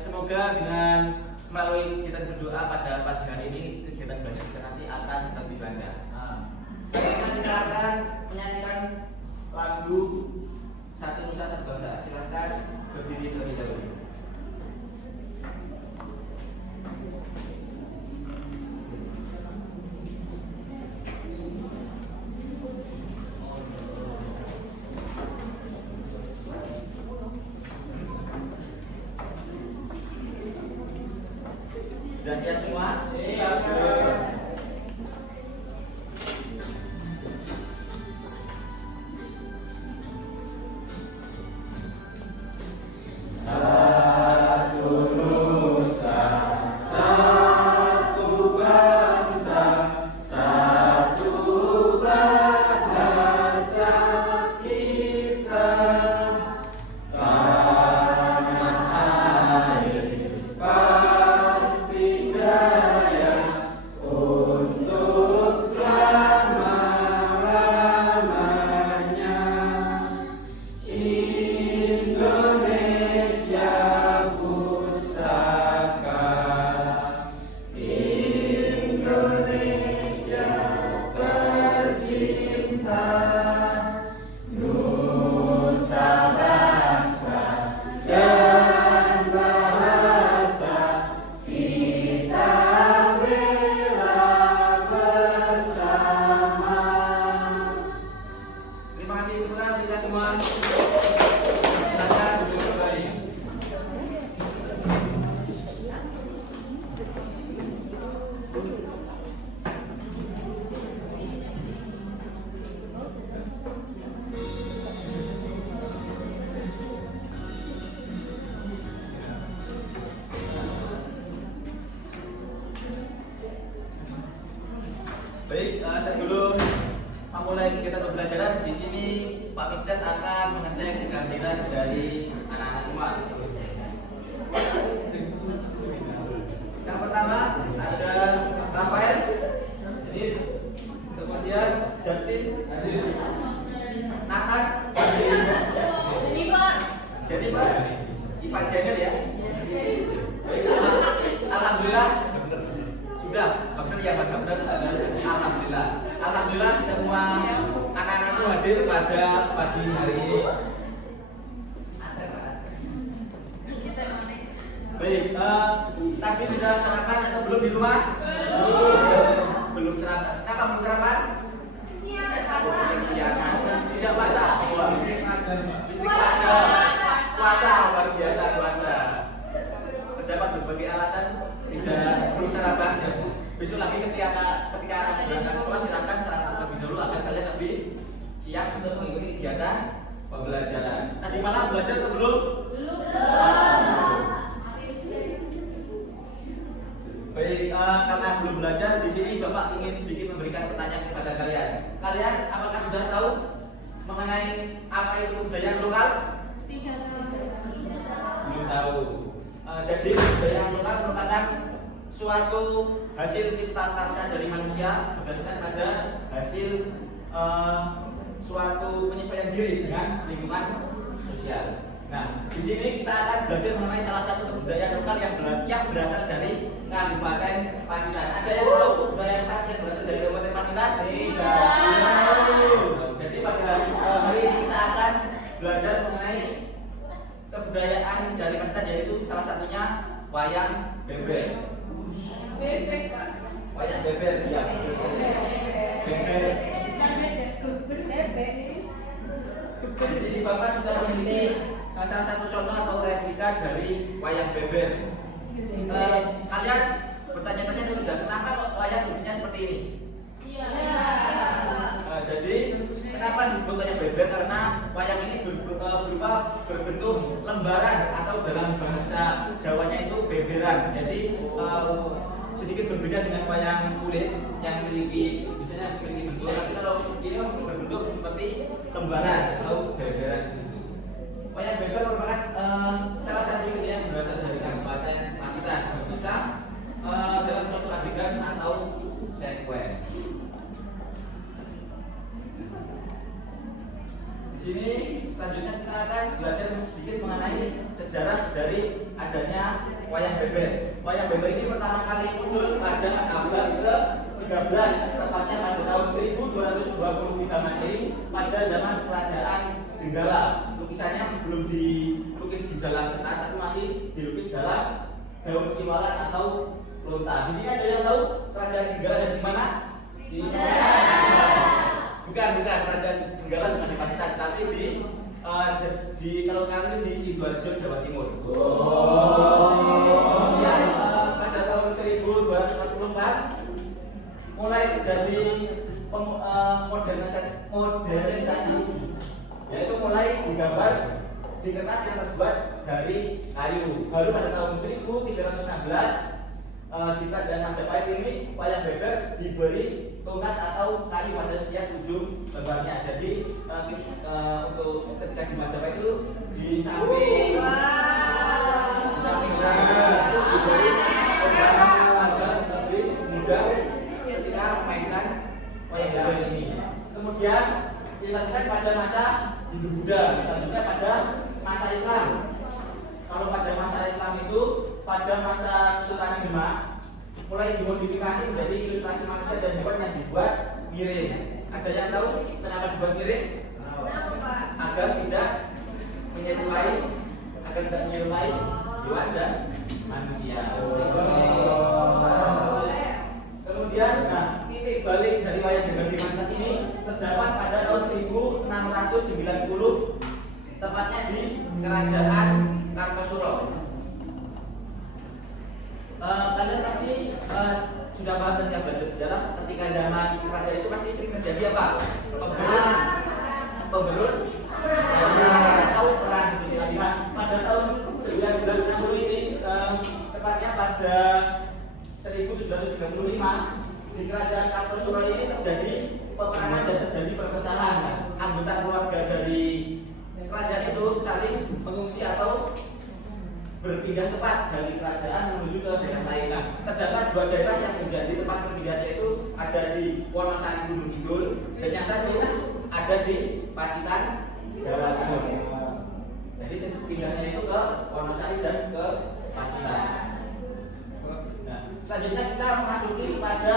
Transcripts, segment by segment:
semoga dengan melalui kita berdoa pada pagi hari ini kegiatan belajar kita nanti akan lebih lancar. Selanjutnya kita akan menyanyikan lagu Satu Nusa Satu Bangsa. Silakan berdiri terlebih dahulu. Sudah siap semua? Siap. Baik, sebelum memulai kegiatan pembelajaran di sini Pak Mikdad akan mengecek kehadiran dari anak-anak semua. Yang pertama ada Rafael, kemudian Justin, Nathan, Jennifer, Ivan Jenner ya. Baik, alhamdulillah sudah benar ya Pak Gabner, alhamdulillah semua anak-anak itu hadir pada pagi hari ini. Baik, tadi sudah sarapan atau belum di rumah? Belum sarapan. Kenapa belum sarapan? Kesiangan. Tidak puasa. Puasa luar biasa puasa. Terdapat berbagai alasan tidak belum sarapan. Besok lagi ketika anak berangkat sekolah silakan sarapan terlebih dahulu agar kalian lebih siap untuk mengikuti kegiatan pembelajaran. Tadi malam belajar atau belum? Belum. Baik, karena belum belajar di sini Bapak ingin sedikit memberikan pertanyaan kepada kalian. Kalian apakah sudah tahu mengenai apa itu kebudayaan lokal? Tidak tahu. Belum tahu. Jadi kebudayaan lokal merupakan suatu hasil cipta karya dari manusia berdasarkan pada hasil suatu penyesuaian diri dengan lingkungan sosial. Nah, di sini kita akan belajar mengenai salah satu kebudayaan lokal yang berasal dari Kabupaten Pacitan. Ada yang tahu kebudayaan khas yang berasal dari Kabupaten Pacitan? Tidak. Jadi pada hari ini kita akan belajar mengenai kebudayaan dari Pacitan, yaitu salah satunya wayang beber. Wayang beber, ya. Beber. Di sini Bapak sudah memiliki salah satu contoh atau replika dari wayang beber. Kalian bertanya-tanya dulu, kenapa kok wayang bebernya seperti ini? Iya. Jadi kenapa disebut wayang beber? Karena wayang ini berupa berbentuk lembaran atau dalam bahasa Jawanya itu beberan. Jadi sedikit berbeda dengan wayang kulit yang biasanya memiliki bentuk, tapi kalau ini berbentuk seperti lembaran atau beberan. Wayang beber merupakan salah satu seni yang berasal dari Kabupaten Pacitan, bisa dalam suatu adegan atau sekuen. Di sini selanjutnya kita akan belajar sedikit mengenai sejarah dari adanya wayang beber. Wayang beber ini pertama kali muncul pada abad ke-13, tepatnya pada tahun 1223 Masehi pada zaman kerajaan Jenggala. Lukisannya belum dilukis di dalam kertas, tapi masih dilukis dalam daun siwalan atau lontar. Di sini ada yang tahu kerajaan Jenggala ada di mana? Bukan kerajaan Jenggala bukan di Pacitan, tapi di kalau sekarang ini di Sidoarjo, Jawa Timur. Kemudian pada tahun 1244 mulai terjadi modernisasi, yaitu mulai digambar di kertas yang terbuat dari kayu. Baru pada tahun 1316 di kerajaan Majapahit ini wayang beber diberi tongkat atau kayu pada setiap ujung lembarnya. Jadi untuk ketika di Majapahit itu di samping itu diberi tongkat agar lebih mudah ketika memainkan wayang beber ini. Kemudian dilanjutkan pada masa Hindu-Buddha, selanjutnya pada masa Islam. Kalau pada masa Islam itu pada masa Kesultanan Demak mulai dimodifikasi menjadi ilustrasi manusia dan hewan yang dibuat miring. Ada yang tahu kenapa dibuat miring? Agar tidak menyerupai hewan dan manusia. Kemudian, titik balik dari wayang beber di masa ini terdapat pada tahun 1690, tepatnya di Kerajaan Kartosuro. Kalian pasti sudah paham ketika belajar sejarah, ketika zaman kerajaan itu pasti sering terjadi apa? Pemberun atau perang gitu. Pada tahun 1960 ini, tepatnya pada 1735 di Kerajaan Kartosuro ini terjadi peperangan dan terjadi perpecahan. Anggota keluarga dari kerajaan itu saling mengungsi atau berpindah tempat dari kerajaan menuju ke daerah lain. Terdapat dua daerah yang menjadi tempat perpindahannya, itu ada di Wonosari Gunung Kidul dan yang satu ada di Pacitan, Jawa Timur. Jadi pindahnya itu ke Wonosari dan ke Pacitan. Nah, selanjutnya kita memasuki pada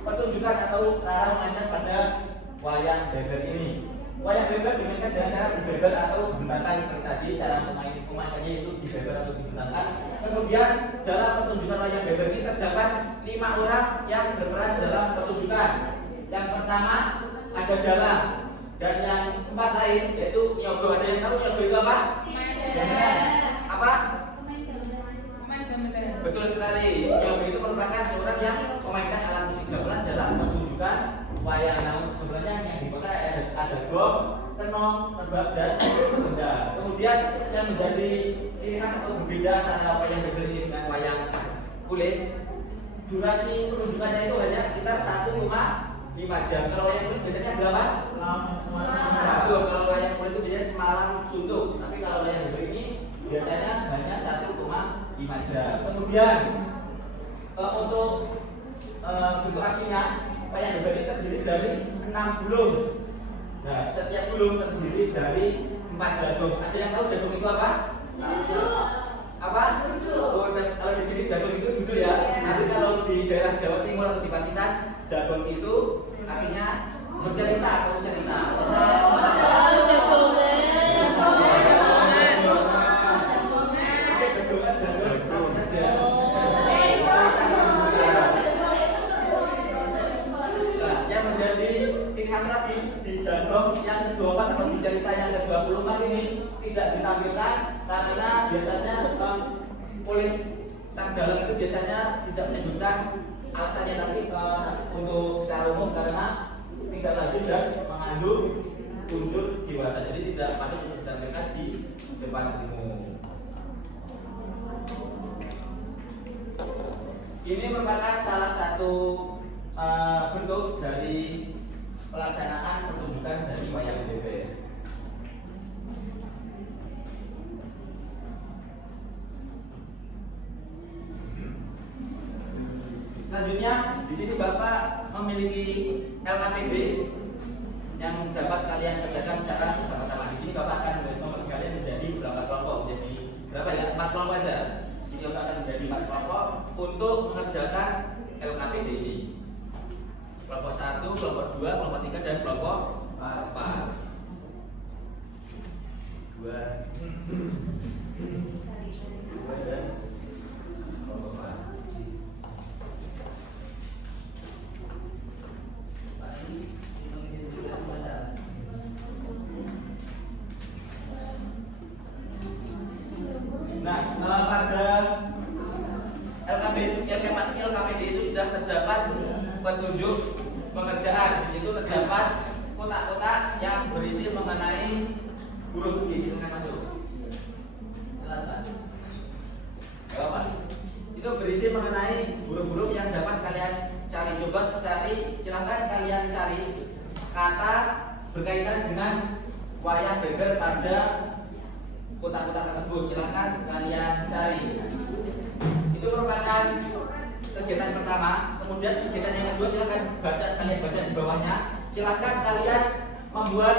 pertunjukan atau cara memainkan pada wayang beber ini. Wayang beber dimainkan dengan cara dibeber atau dibentangkan seperti tadi. Cara memainkannya itu dibeber atau dibentangkan. Kemudian dalam pertunjukan wayang beber ini terdapat 5 orang yang berperan dalam pertunjukan. Yang pertama ada dalang, dan yang 4 lain yaitu nyogo. Ada yang tahu nyogo itu apa? Apa? Betul sekali. Nyogo itu merupakan seorang yang memainkan alat musik gamelan dalam pertunjukan wayang. Namun sebenarnya yang dipakai ada gong, tenong, terbak, dan benda. Kemudian yang menjadi ciri khas atau berbeda antara wayang beber ini dengan wayang kulit, durasi pertunjukannya itu hanya sekitar 1,5 jam. Kalau wayang kulit biasanya berapa? Betul, kalau wayang kulit itu biasanya semalam suntuk. Tapi kalau wayang beber ini biasanya hanya 1,5 jam. Kemudian untuk bentuk aslinya wayang beber ini terdiri dari 6 gulung. Nah, setiap gulung terdiri dari 4 jagung. Ada yang tahu jagung itu apa? Duduk. Apa? Duduk. Oh, kalau di sini jagung itu duduk ya. Nanti kalau di daerah Jawa Timur atau di Pacitan, jagung itu artinya bercerita atau cerita. Yang ke-24 atau di cerita yang ke-24 ini tidak ditampilkan karena biasanya oleh sang dalang itu biasanya tidak menyebutkan alasannya, tapi untuk secara umum karena tidak lazim dan mengandung unsur dewasa, jadi tidak patut untuk ditampilkan di depan umum. Ini merupakan salah satu bentuk dari pelaksanaan pertunjukan dari wayang beber. Selanjutnya, di sini Bapak memiliki LKPD yang dapat kalian kerjakan secara bersama-sama. Di sini Bapak akan membagi kalian menjadi beberapa kelompok, menjadi berapa ya? 4 kelompok aja. Jadi yoga akan menjadi 4 kelompok untuk mengerjakan LKPD ini. Kelompok 1, kelompok 2, kelompok 3 dan kelompok 4. 2 dan kelompok 4. Nah, pada LKPD itu sudah terdapat petunjuk pengerjaan. Di situ terdapat kotak-kotak yang berisi mengenai huruf G. Silakan masuk. Silakan. Gak apa. Itu berisi mengenai huruf-huruf yang dapat kalian cari. Coba cari. Silakan kalian cari kata berkaitan dengan wayang beber pada kotak-kotak tersebut. Silakan kalian cari. Itu merupakan kegiatan pertama. Kemudian kegiatan yang kedua, silakan kalian baca di bawahnya. Silakan kalian membuat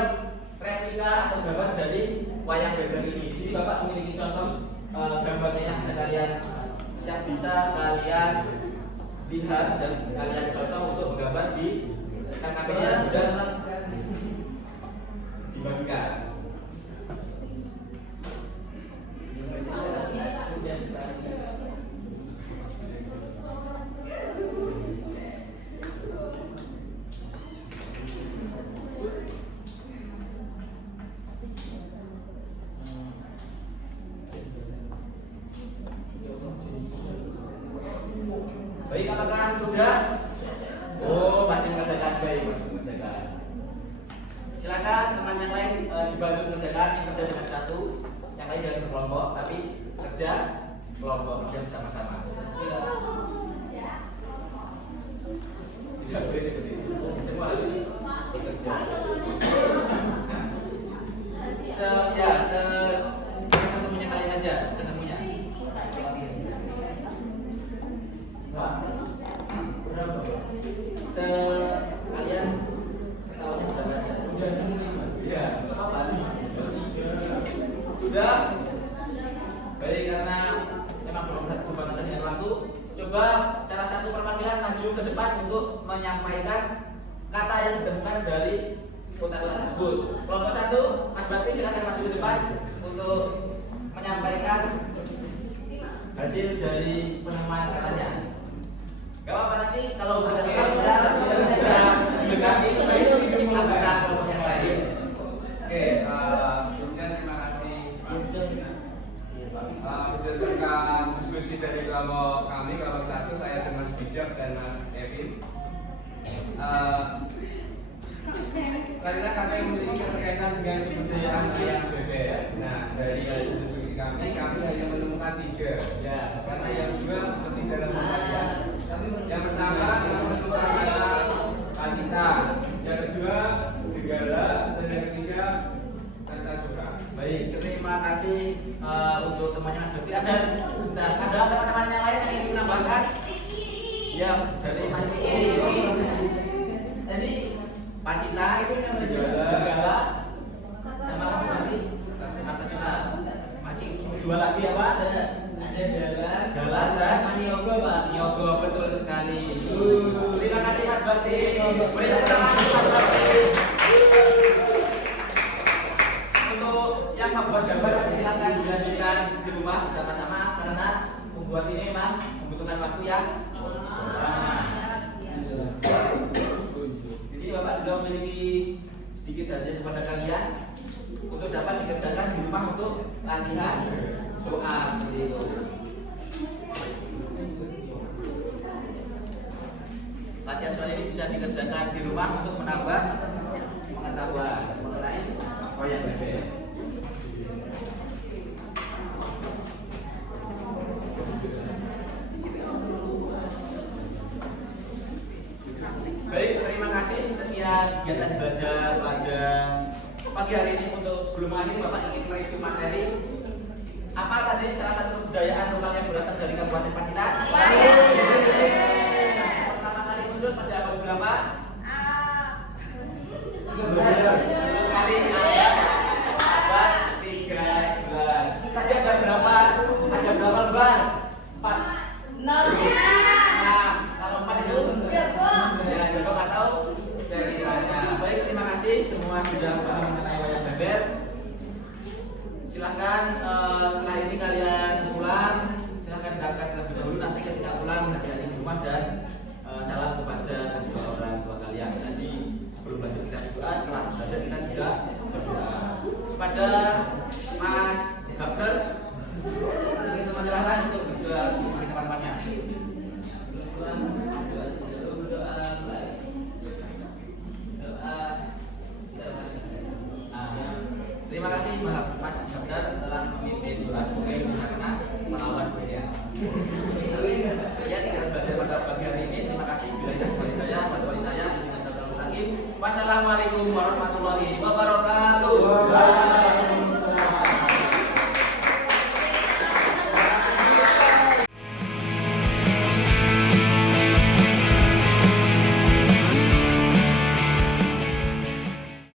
replika atau gambar dari wayang beber ini. Jadi Bapak memiliki contoh gambarnya yang bisa kalian lihat dan kalian contoh untuk menggambar di KKP yang sudah dibagikan. Baik, apakah sudah? Oh, masih mengerjakan. Baik, masih mengerjakan. Silakan teman yang lain dibantu mengerjakan. Ini kerja dengan satu, yang lain jangan berkelompok, tapi kerja kelompok, kerja bersama-sama. Tidak boleh seperti itu. Semua harus bekerja. Seketemunya kalian aja, seketemunya. Kalian tahunnya berapa aja? Iya, apa nih? Sudah? Baik, karena memang belum berbatasan dengan waktu, coba cara satu perwakilan maju ke depan untuk menyampaikan kata yang ditemukan dari kotak-kotak tersebut. Kelompok 1, Mas Bakti silakan maju ke depan untuk menyampaikan hasil dari penemuan katanya. Gak apa-apa, nanti kalau kita bisa dilengkapi itu anggota kelompok yang lain. Oke, sebelumnya terima kasih berdasarkan diskusi dari kelompok kami, kelompok 1, saya dan Mas Bijak dan Mas Kevin. Karena kami memiliki keterkaitan dengan kebudayaan wayang beber. Nah, dari hasil diskusi kami hanya menemukan 3. Ya, karena yang 2 masih dalam pencarian. Yang pertama kita menemukan kata Pacita, yang kedua Jenggala, dan yang ketiga kata Surah. Baik, terima kasih untuk temannya Mas Bakti. Ada teman-teman yang lain yang ingin menambahkan? Ya, dari Mas Riki. Jadi Pacita, Jenggala, sama apa tadi? Kata Surah. Masih 2 lagi apa? Ada Dalan dan Niogo, Pak. Niogo, betul sekali. Terima kasih Mas Bakti. Boleh tepuk tangan Mas Bakti. Untuk yang membuat gambar silakan dilanjutkan di rumah bersama-sama karena membuat ini memang membutuhkan waktu yang lama. Di sini Bapak sudah memiliki sedikit hadiah kepada kalian untuk dapat dikerjakan di rumah untuk latihan soal seperti itu. Latihan soal ini bisa dikerjakan di rumah untuk menambah pengetahuan mengenai wayang beber. Baik, terima kasih. Sekian kegiatan belajar pada pagi hari ini. Untuk sebelum akhir, Bapak ingin mereview materi. Apa tadi salah satu kebudayaan lokal yang berasal dari Kabupaten Pacitan? Pertama kali muncul pada abad berapa? Sekali abad 13. Tadi ada berapa semua sudah paham mengenai wayang beber, silahkan setelah ini kalian pulang, silahkan dengarkan terlebih dahulu. Nanti ketika pulang hati-hati di rumah dan salam kepada kedua orang tua kalian. Nanti sebelum belajar kita berdoa, setelah belajar kita juga berdoa. Kepada Mas Habber, ini semua silahkan untuk berdoa bagi teman-temannya. Terima kasih Mas Habber telah memimpin doa, semoga bisa kena melawan dunia. Saya tidak belajar pada pagi hari ini. Terima kasih. Wassalamualaikum warahmatullahi wabarakatuh.